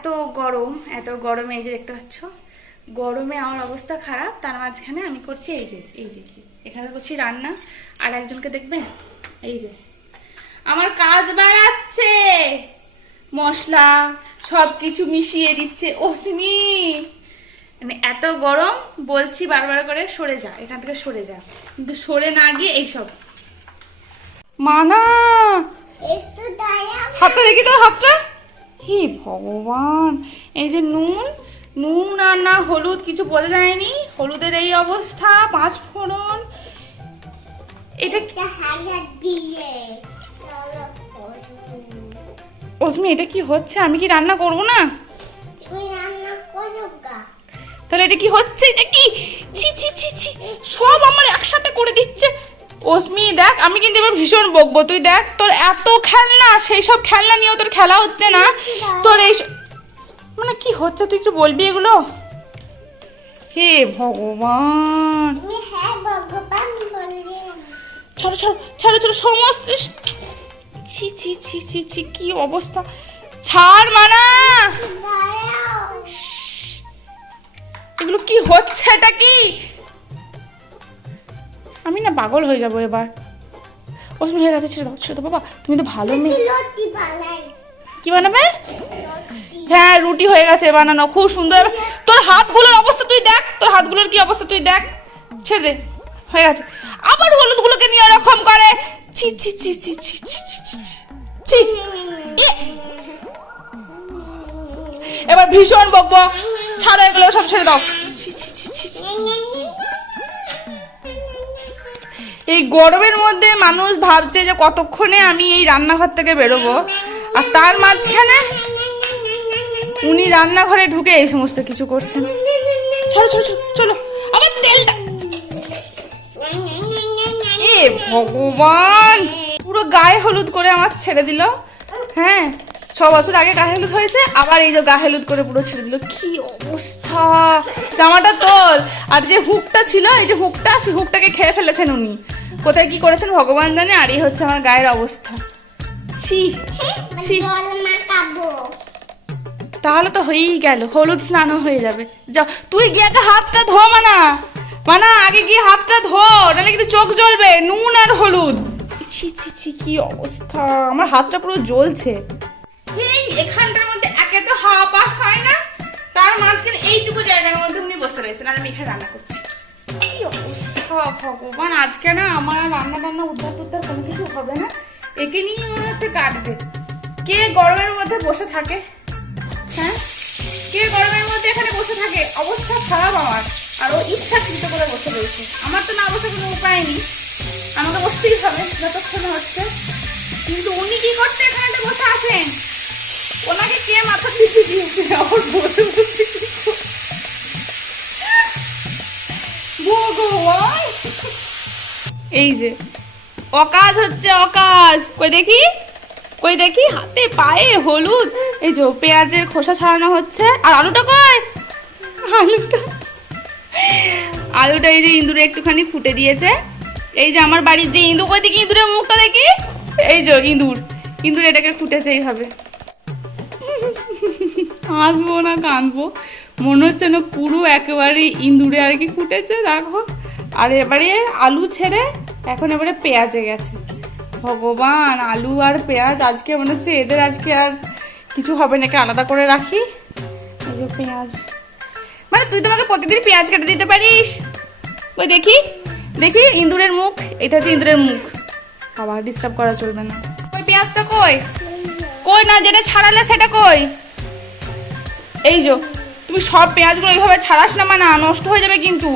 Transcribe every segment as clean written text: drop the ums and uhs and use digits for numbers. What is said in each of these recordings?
এত গরম, এত গরমে এই যে দেখতে পাচ্ছ, গরমে আমার অবস্থা খারাপ। তার মাঝখানে আমি করছি এই যে এখানে করছি রান্না। আর একজনকে দেখবে এই যে আমার কাজ বাড়াচ্ছে, মশলা সব কিছু মিশিয়ে দিচ্ছে। অসমি মানে এত গরম, বলছি বারবার করে সরে যা, এখান থেকে সরে যা, কিন্তু সরে না গিয়ে এইসব। মানা হাতটা দেখি তোর হাতটা। হে ভগবান, এই যে নুন আর না হলুদ কিছু বলে যায়নি, হলুদের এই অবস্থা। 5 ফোড়ন, এটা অসমি এটা কি হচ্ছে? আমি কি রান্না করবো না? তাহলে এটা কি হচ্ছে? এটা কি? ছি ছি ছি ছি, সব আমার একসাথে করে দিচ্ছে। অসমি দেখ, আমি কিন্তু এবার ভীষণ বকবো। তুই দেখ, তোর এত খেলনা, সেই সব খেলনা নিয়েও তোর খেলা হচ্ছে না। তোর এই মানে কি হচ্ছে তুই একটু বলবি এগুলো? হে ভগবান, ছাড়ো ছাড়ো ছাড়ো ছাড়ো সমস্ত। ছি ছি ছি ছি ছি, কি অবস্থা! ছাড় মানা, এগুলো কি হচ্ছে? এটা কি? আমি না পাগল হয়ে যাবো এবার। ওসমি হয়ে গেছে, ছেড়ে দাও বাবা, তুমি তো ভালো মেয়ে। কি বানাবে? হ্যাঁ রুটি হয়ে গেছে বানানো, খুব সুন্দর। তোর হাতগুলোর অবস্থা তুই দেখ, তোর হাতগুলোর কি অবস্থা তুই দেখ। ছেড়ে দে, হয়ে গেছে। আবার হলুদগুলোকে নিয়ে এরকম করে। ছি ছি ছি ছি ছি ছি ছি ছি। এবার ভীষণ বকবো, ছাড়ো এগুলো সব, ছেড়ে দাও। এই গরমের মধ্যে মানুষ ভাবছে যে কতক্ষণে আমি এই রান্নাঘর থেকে বেরোবো, আর তার মাঝখানে উনি রান্নাঘরে ঢুকে এই সমস্ত কিছু করছেন। চলো চলো চলো, আবার তেলটা। এ ভগবান, পুরো গায়ে হলুদ করে আমার ছেড়ে দিল। হ্যাঁ 6 বছর আগে গায়ে হলুদ হয়েছে, আবার এই যে গায়ে হলুদ করে পুরো ছেড়ে দিল। কি অবস্থা! জামাটা তোল। আর যে হুকটা ছিল, এই যে হুকটা, সেই হুকটাকে খেয়ে ফেলেছেন উনি। কোথায় কি করেছেন ভগবান জানে। আর এই হচ্ছে আমার গায়ের অবস্থা। ছি ছি, তাহলে তো হয়েই গেল, হলুদ স্নানও হয়ে যাবে। যাও তুই গিয়ে আগে হাতটা ধো। মানা আগে গিয়ে হাতটা ধো, নাহলে কিন্তু চোখ জ্বলবে। নুন আর হলুদ, ছি ছি ছি, কি অবস্থা! আমার হাতটা পুরো জ্বলছে। এই এখানটার মধ্যে একে তো হাওয়া পাস হয় না, তার মাঝখানে এইটুকু জায়গার মধ্যে উনি বসে রয়েছেন, আর আমি এখানে রান্না করছি। কি অবস্থা ভগবান! আজকে না আমার রান্না উদ্ধার কোনো কিছু হবে না। একে নিয়ে মনে হচ্ছে কাটবে। কে গরমের মধ্যে বসে থাকে? হ্যাঁ, কে গরমের মধ্যে এখানে বসে থাকে? অবস্থা খারাপ আমার। আর ও ইচ্ছাকৃত করে বসে রয়েছে। আমার তো না বসে কোনো উপায় নেই, আমাকে বসতেই হবে যতক্ষণ হচ্ছে। কিন্তু উনি কি করতে এখানে বসে আছেন? ওনাকে কে মাথা দিতে দিয়েছে? আমার বসে বসে ভগবান! এই যে অকাজ হচ্ছে, অকাজ। কই দেখি হাতে পায়ে হলুদ। এই যে পেঁয়াজের খোসা ছাড়ানো হচ্ছে। আর আলুটা কই? আলুটা এই যে ইঁদুরে একটুখানি ফুটে দিয়েছে। এই যে আমার বাড়ির যে ইঁদুর, কই দেখি ইঁদুরের মুখটা দেখি। এই যে ইঁদুর এটাকে ফুটেছে এইভাবে। হাসবো না কাঁদবো, মনে হচ্ছে না পুরো একেবারে ইঁদুরে আর কি ফুটেছে। দেখো, আর এবারে আলু ছেড়ে এখন এবারে পেঁয়াজে গেছে। ভগবান, আলু আর পেঁয়াজ আজকে মনে হচ্ছে এদের আজকে আর কিছু হবে নাকি, আলাদা করে রাখি। এই যে পেঁয়াজ, মানে তুই তোমাকে প্রতিদিন পেঁয়াজ কেটে দিতে পারিস? ওই দেখি ইঁদুরের মুখ, এটা হচ্ছে ইঁদুরের মুখ। বাবা ডিস্টার্ব করা চলবে না। ওই পেঁয়াজটা কই না, যেটা ছাড়ালে সেটা কই? এই যে তুমি সব পেঁয়াজগুলো এইভাবে ছাড়াস না, মানা নষ্ট হয়ে যাবে কিন্তু।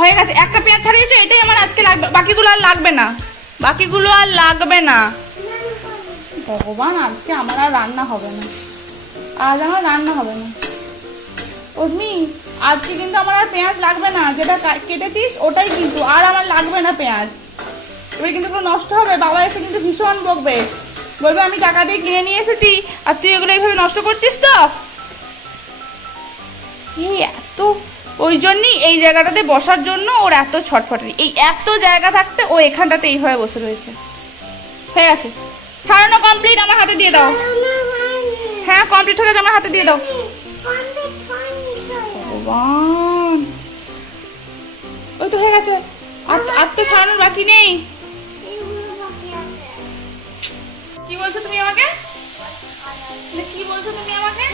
হয়ে গেছে, একটা পেঁয়াজ ছাড়িয়েছো, এটাই আমার আজকে লাগবে, বাকিগুলো আর লাগবে না। ভগবান, আজকে আমার আর রান্না হবে না, অসমি আজকে কিন্তু আমার আর পেঁয়াজ লাগবে না। যেটা কেটেছিস ওটাই কিন্তু, আর আমার লাগবে না পেঁয়াজ। এবার কিন্তু পুরো নষ্ট হবে। বাবা এসে কিন্তু ভীষণ বলবে আমি টাকা দিয়ে কিনে নিয়ে এসেছি, আর তুই এগুলো এইভাবে নষ্ট করছিস। তো এই এত, ওই জন্যই এই জায়গাটাতে বসার জন্য ওর এত ছটফটানি। এই এত জায়গা থাকতে ও এখানটাতে এইভাবে বসে রয়েছে। হয়ে গেছে, ছাড়ানো কমপ্লিট, আমার হাতে দিয়ে দাও। হ্যাঁ কমপ্লিট হয়ে গেছে, আমার হাতে দিয়ে দাও। ভগবান, ওই তো হয়ে গেছে, আর তো ছাড়ানোর বাকি নেই। কি বলছো তুমি আমাকে? কি বলছো তুমি আমাকে?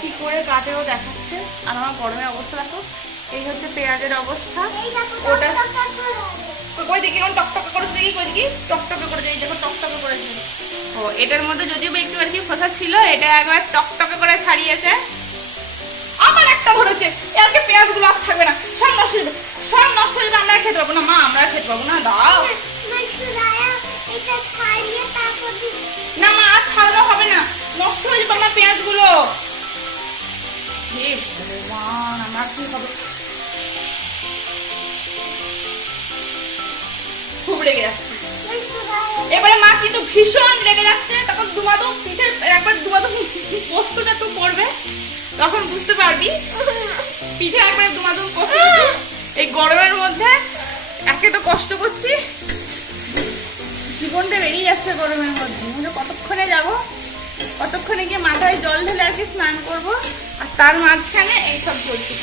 কি করে কাটেও দেখাচ্ছে। আর আমার গরমের অবস্থা দেখো, এই হচ্ছে পেঁয়াজের অবস্থা। ওটা কই দেখি এখন টকটকে করেছে, দেখি কই দেখি টকটকে করেছে, এই দেখো টকটকে করেছে। ও এটার মধ্যে যদিও একটু আর কি ফসা ছিল, এটা একবার টকটকে করে ছাড়িয়েছে। আমার একটা ধরেছে, এরকে পেঁয়াজগুলো আর থাকবে না, সব নষ্ট হয়ে যাবে, সব নষ্ট হয়ে যাবে, আমরা খেতে পাবো না মা, আমরা খেতে পাবো না। দাও না মা, আর ছাড়ানো হবে না, নষ্ট হয়ে যাবে আমার পেঁয়াজগুলো। হে ভগবান, আমার কি হবে? খুব রেগে যাচ্ছে এবারে মা, কিন্তু ভীষণ রেগে যাচ্ছে। তখন দুমাদু পিঠে একবার দুমাদু পোস্তটা একটু পড়বে, তখন বুঝতে পারবি। পিঠে একবারে দুমাদু পোস্ত, এই গরমের মধ্যে একে তো কষ্ট করছি, জীবনটা বেরিয়ে যাচ্ছে গরমের মধ্যে। কতক্ষণে যাবো, কতক্ষণে গিয়ে মাথায় জল ঢেলে আর কি স্নান করবো, আর তার মাঝখানে এইসব চলছে।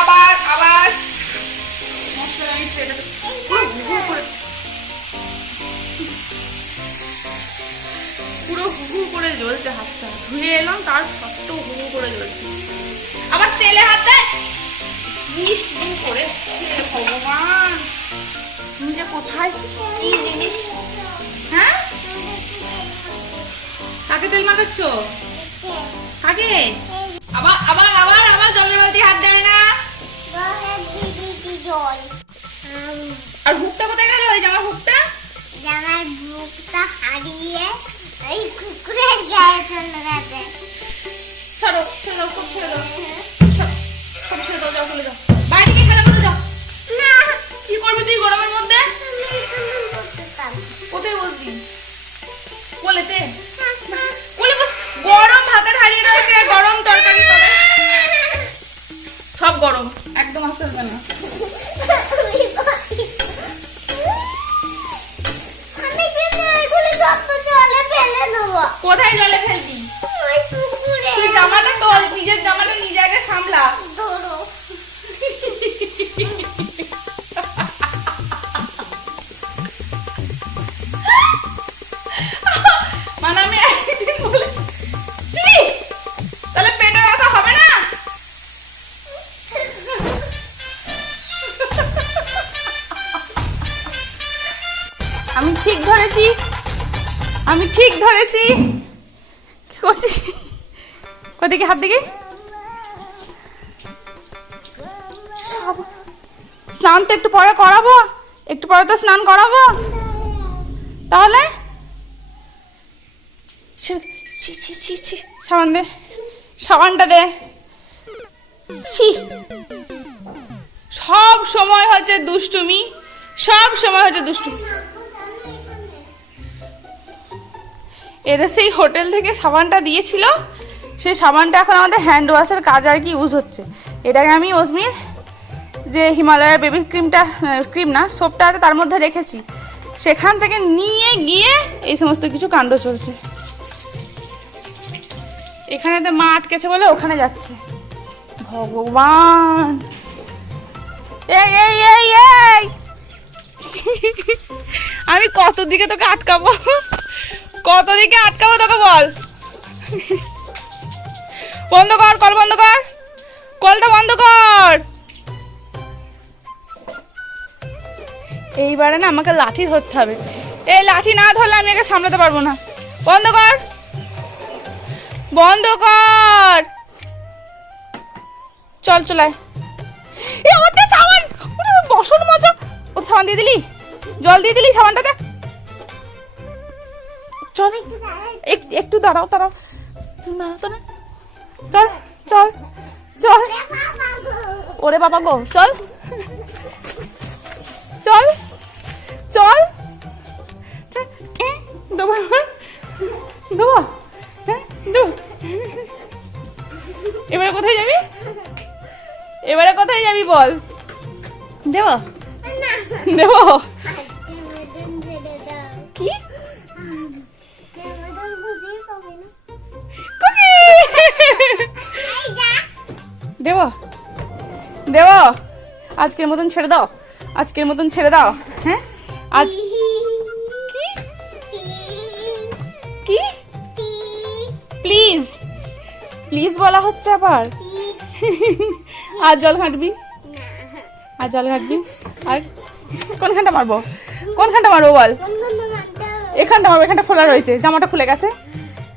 আবার আবার মশলা লাগিয়েছে, এটা পুরো হু করে জ্বলছে, হাতটা ধুয়ে এলাম তার সত্ত্বেও হু করে জ্বলছে। আবার তেলে হাত দেয় করে। ভগবান, তুমি যে কোথায় কি জিনিস। হ্যাঁ, কাকে তেল মাখাচ্ছ? কাকে? আবার আবার আবার আবার জলের বালতি হাত দেয় না। আর হুকটা কোথায় গেল? ওই জামার হুকটা, জামার বুকটা হারিয়ে এই কুকুরের গায়ে চলে গেছে। ছাড়ো, ছেড়ে দাও, সব ছেড়ে দাও, সব ছেড়ে দাও, যাও চলে যাও, বাইরে গিয়ে খেলা করে যাও। না, কি করবি তুই গরমের মধ্যে? বসতাম কোথায় বসবি? কোলেতে? কোলে বস। গরম ভাতের হাড়িয়ে রয়েছে, গরম তরকারি করে, সব গরম, একদম আসবে না। আমি কিন্তু এগুলো সব জলে ফেলে দেবো। কোথায় জলে ফেলবি? ওই পুকুরে। তুই জামাটা তোল, নিজের জামাটা নিজে আগে সামলা। ধরো। মানে আমি একদিন বলে তাহলে পেটে ব্যথা হবে না? আমি ঠিক ধরেছি, আমি ঠিক ধরেছি। কি করছিস? কোথায় হাত দিকে? স্নান তো একটু পরে করাবো, একটু পরে তো স্নান করাবো। তাহলে সাবান দে, সাবানটা দে। সব সময় হচ্ছে দুষ্টুমি, সব সময় হচ্ছে দুষ্টুমি। এরা সেই হোটেল থেকে সাবানটা দিয়েছিল, সেই সাবানটা এখন আমাদের হ্যান্ড ওয়াশের কাজ আর কি ইউজ হচ্ছে। এটাকে আমি অজমির যে হিমালয়ের বেবি ক্রিমটা, ক্রিম না সোপটা আছে তার মধ্যে রেখেছি, সেখান থেকে নিয়ে গিয়ে এই সমস্ত কিছু কাণ্ড চলছে। এখানে তো মা আটকেছে বলে ওখানে যাচ্ছে। ভগবান, এই এই এই এই আমি কত দিকে তোকে আটকাবো, কত দিকে আটকাবো তোকে বল। বন্ধ কর, কল বন্ধ কর, কলটা বন্ধ কর। এইবারে না আমাকে লাঠি ধরতে হবে, এই লাঠি না ধরলে আমি একে সামলাতে পারবো না। বন্ধ কর, বন্ধ কর, চল চলায়। সাবান, বসন মজা। ও সাবান দিয়ে দিলি, জল দিয়ে দিলি, সাবানটাতে চল। একটু দাঁড়াও দাঁড়াও, চল চল চল। ওরে বাবা গো, চল চল চল। দেবো দেবো, হ্যাঁ দেবো। এবারে কোথায় যাবি? এবারে কোথায় যাবি বল? দেবো দেবো। কি দেব দেব, আজকের মতন ছেড়ে দাও, আজকের মতন ছেড়ে দাও। হ্যাঁ আজ কি কি প্লিজ প্লিজ বলা হচ্ছে আবার। আর জল ঘাঁটবি, আর জল ঘাঁটবি, আর কোনখানটা মারবো, কোনখানটা মারবো বল? এখানটা মারবো, এখানটা খোলা রয়েছে, জামাটা খুলে গেছে,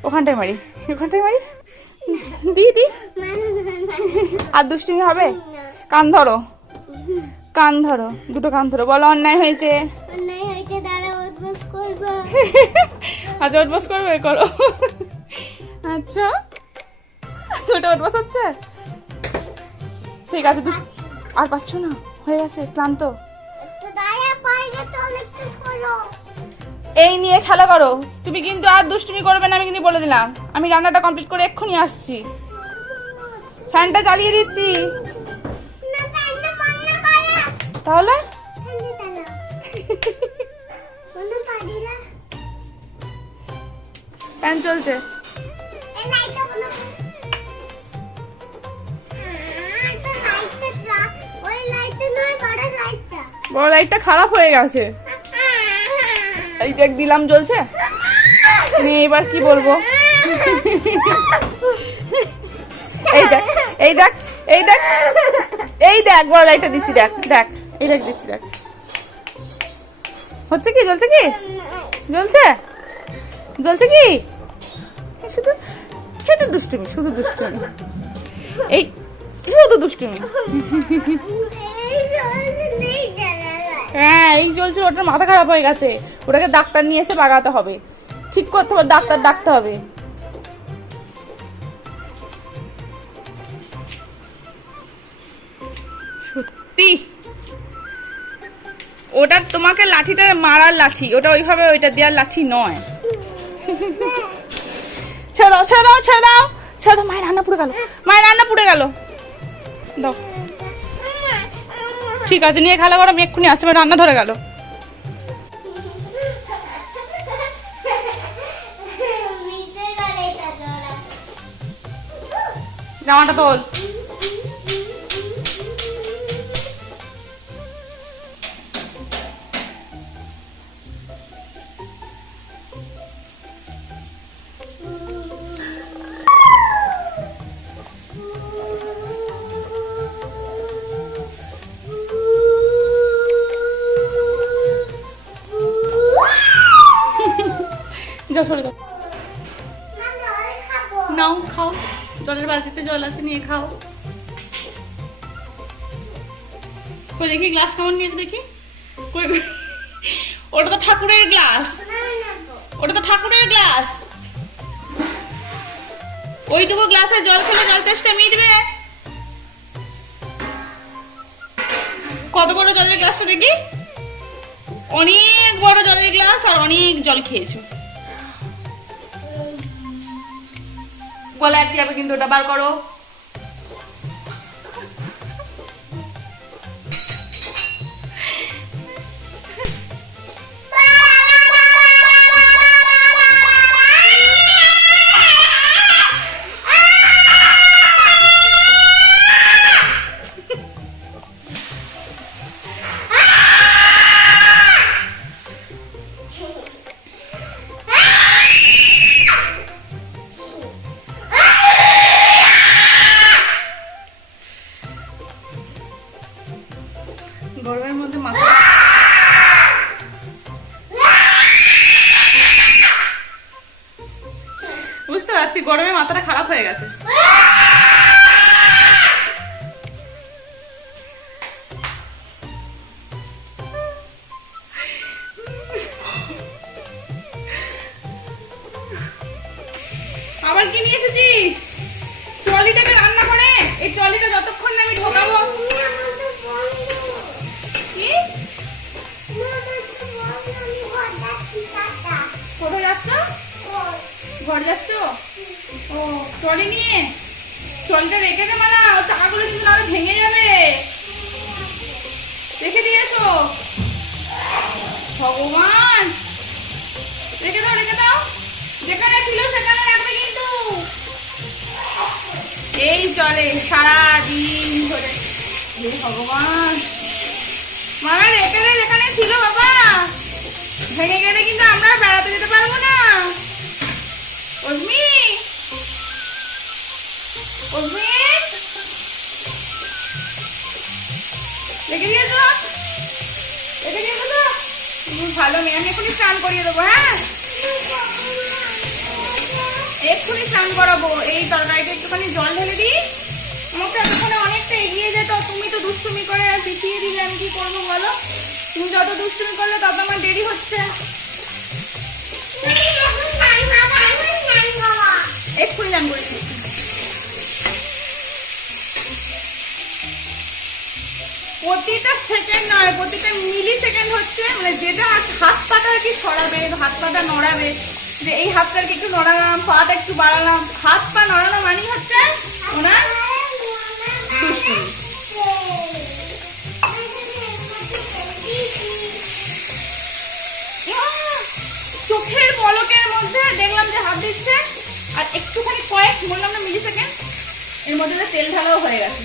ওখানটায় মারি, ওখানটায় মারি। দি দি, আর দুষ্টুমি হবে? কান ধরো, কান ধরো, দুটো কান ধরো, বলো অন্যায় হয়েছে। আচ্ছা উঠবস করবে, করো। আচ্ছা ওটা উঠবস হচ্ছে, ঠিক আছে। আর পাচ্ছ না, হয়ে গেছে, ক্লান্ত। এই নিয়ে খেলা করো তুমি, কিন্তু আর দুষ্টুমি করবে না, আমি কিন্তু বলে দিলাম। আমি রান্নাটা কমপ্লিট করে এক্ষুনি আসছি, ফ্যানটা চালিয়ে দিচ্ছি। তাহলে ফ্যান চলছে, বড় লাইটটা খারাপ হয়ে গেছে। এই দেখ দিলাম, জ্বলছে। এবার কি বলবো, এই দেখ, এই দেখ, এই দেখ, এই দেখ, বড় লাইটটা দিচ্ছি, দেখ দেখ, এই দেখ দিচ্ছি, দেখ হচ্ছে কি, জ্বলছে কি, জ্বলছে, জ্বলছে কি? শুধু শুধু দুষ্টুমি, শুধু দুষ্টুমি, এই শুধু দুষ্টুমি। হ্যাঁ এই চলছে, ওটার মাথা খারাপ হয়ে গেছে, ওটাকে ডাক্তার নিয়ে এসে বাগাতে হবে, ঠিক করতে হবে, ডাক্তার ডাকতে হবে। সত্যি ওটা তোমাকে লাঠিটা মারার লাঠি, ওটা ওইভাবে ওইটা দেওয়ার লাঠি নয়। ছেড়ে দাও, ছেড়ে দাও, ছেড়ে দাও, ছেড়ে দাও। মায়ের রান্না পুড়ে গেল, মায়ের রান্না পুড়ে গেল, দাও। ঠিক আছে নিয়ে খেলা করো, আমি এক্ষুনি আসছি, রান্না ধরে গেল। জামাটা তোল, যাও সরে যাও। নাও খাও, জলের বালতিতে জল আছে, নিয়ে খাও। কই দেখি গ্লাস কেমন নিয়েছে দেখি, কই? ওটা তো ঠাকুরের গ্লাস, ওটা তো ঠাকুরের গ্লাস। ওইটুকু গ্লাসে জল খেলে জল তেষ্টা মিটবে। কত বড় জলের গ্লাসটা দেখি, অনেক বড় জলের গ্লাস, আর অনেক জল খেয়েছো। গলা আটকে যাবে কিন্তু, ওটা বার করো। গরমের মধ্যে মাথা, বুঝতে পারছি গরমে মাথাটা খারাপ হয়ে গেছে। আবার কি নিয়ে এসেছিস? ট্রলিটাকে রান্না করে, এই ট্রলিটা যতক্ষণ না আমি ঢোকাবো। কি কোথায় যাচ্ছ? ঘর যাচ্ছ? ও ট্রলি নিয়ে, ট্রলিটা রেখে দে, মানা চাকাগুলো কিন্তু না ভেঙে যাবে, রেখে দিয়েছো। ভগবান, রেখে দাও, রেখে দাও, যেখানে ছিল সেখানে রাখবে কিন্তু। এই চলে সারা দিন ধরে। হে ভগবান, মামা রেখে দে যেখানে ছিল বাবা, ভেঙে গেলে কিন্তু আমরা বেড়াতে যেতে পারবো না। অজমি, অজমি রেখে দিয়েছ, রেখে দিয়েছ তো? তুমি ভালো মেয়ে, আমি এক্ষুনি স্নান করিয়ে দেবো। হ্যাঁ, এক্ষুনি স্নান করাবো। এই তরকারিটা একটুখানি জল ঢেলে দিই। আমাকে এতক্ষণে অনেকটা এগিয়ে যেত, তুমি তো দুষ্টুমি করে পিছিয়ে দিলে, আমি কি করবো বলো? তুমি যত দুষ্টুমি করলে তত আমার দেরি হচ্ছে। এক্ষুনি স্নান করে দিচ্ছি। প্রতিটা সেকেন্ড নয়, প্রতিটা মিলি সেকেন্ড হচ্ছে, মানে যেটা হাত পাটা আর কি ছড়াবে, হাত পাটা নড়াবে, যে এই হাতটাকে একটু নড়ালাম, পাটা একটু বাড়ালাম, হাত পা নড়ানো মানেই হচ্ছে ওনার দুষ্টুমি। চোখের পলকের মধ্যে দেখলাম যে হাত দিচ্ছে, আর একটুখানি কয়েক বললাম না মিলি সেকেন্ড, এর মধ্যে তেল ঢালাও হয়ে গেছে।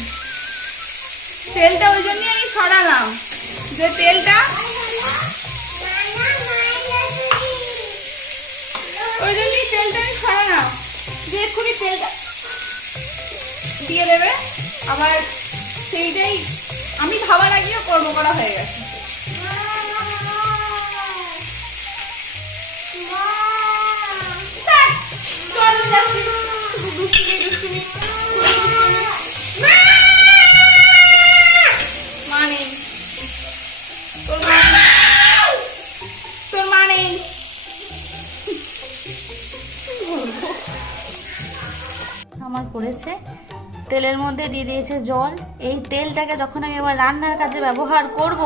তেলটা ওই জন্যই আমি সরালাম, যে তেলটা ওই জন্যই তেলটা আমি সরালাম, যে এক্ষুনি তেলটা দিয়ে দেবে। আবার সেইটাই আমি ভাবার আগেও কর্ম করা হয়ে গেছে। চল যাচ্ছি, শুধু দুষ্টুমি দুষ্টুমি দুষ্টুমি। মা নেই, তোর মা, তোর মা নেই। আমার পড়েছে, তেলের মধ্যে দিয়ে দিয়েছে জল। এই তেলটাকে যখন আমি আবার রান্নার কাজে ব্যবহার করব,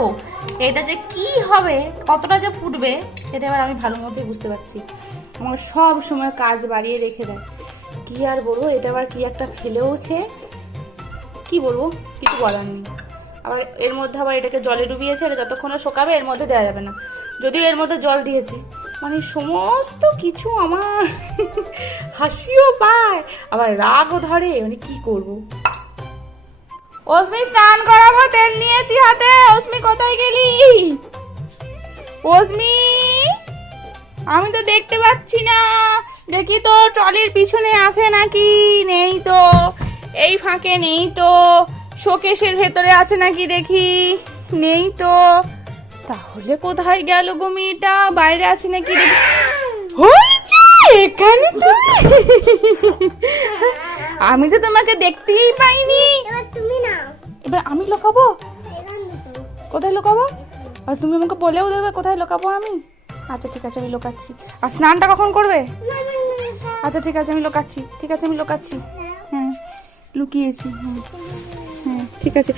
এটা যে কি হবে, কতটা যে ফুটবে, এটা এবার আমি ভালো মতোই বুঝতে পারছি। আমার সব সময় কাজ বাড়িয়ে রেখে দেয়। কি আর বলবো, এটা আবার কি একটা ফেলেওছে, কি বলবো, কিছু বলার নেই। আবার এর মধ্যে আবার এটাকে জলে ডুবিয়েছে, এটা যতক্ষণ না শোকাবে এর মধ্যে দেওয়া যাবে না। যদিও এর মধ্যে জল দিয়েছে, মানে সমস্ত কিছু আমার হাসিও পায়, আবার রাগও ধরে, মানে কি করব। অস্মি স্নান করাবো, তেল নিয়েছি হাতে। অস্মি কোথায় গেলি? অস্মি, আমি তো দেখতে পাচ্ছি না, দেখি তো ট্রলির পিছনে আছে নাকি। নেই তো, এই ফাঁকে নেই তো, শোকেশের ভেতরে আছে নাকি দেখি, নেই তো। তাহলে কোথায় গেল গো মেয়েটা? বাইরে আছে নাকি দেখি। হয়েছে এখানে তুমি? আমি তো তোমাকে দেখতেই পাইনি। এবার আমি লুকাবো? কোথায় লুকাবো? আর তুমি আমাকে বলেও দেবে কোথায় লুকাবো আমি? আচ্ছা ঠিক আছে, আমি লুকাচ্ছি। আর স্নানটা কখন করবে? আচ্ছা ঠিক আছে, আমি লুকাচ্ছি। ঠিক আছে, আমি লুকাচ্ছি। হ্যাঁ, লুকিয়েছি। হ্যাঁ হ্যাঁ ঠিক আছে।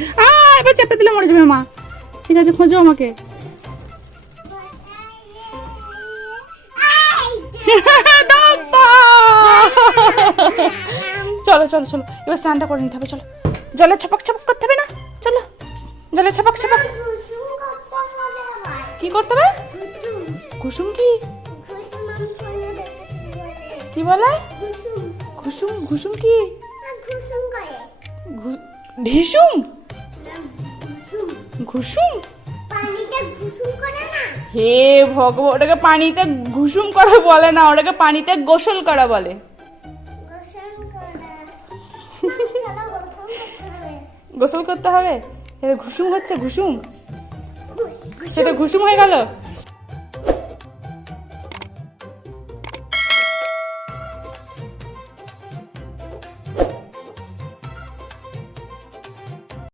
এবার চেপে দিলে মরে যাবে মা। ঠিক আছে, খোঁজো আমাকে। চলো চলো চলো, এবার স্নানটা করে নিতে হবে। চলো, জলে ছপাক ছপাক করতে হবে না? চলো, জলে ছপাক ছপাক। কি করতে হবে? কুসুম কি? কি বলে? ঘুসুম? ঘুসুম কি? ঢিসুম? ঘুসুম? হে ভগবান, ওটাকে পানিতে ঘুসুম করা বলে না, ওটাকে পানিতে গোসল করা বলে। গোসল করতে হবে? এটা ঘুসুম হচ্ছে, ঘুসুম। সেটা ঘুসুম হয়ে গেল।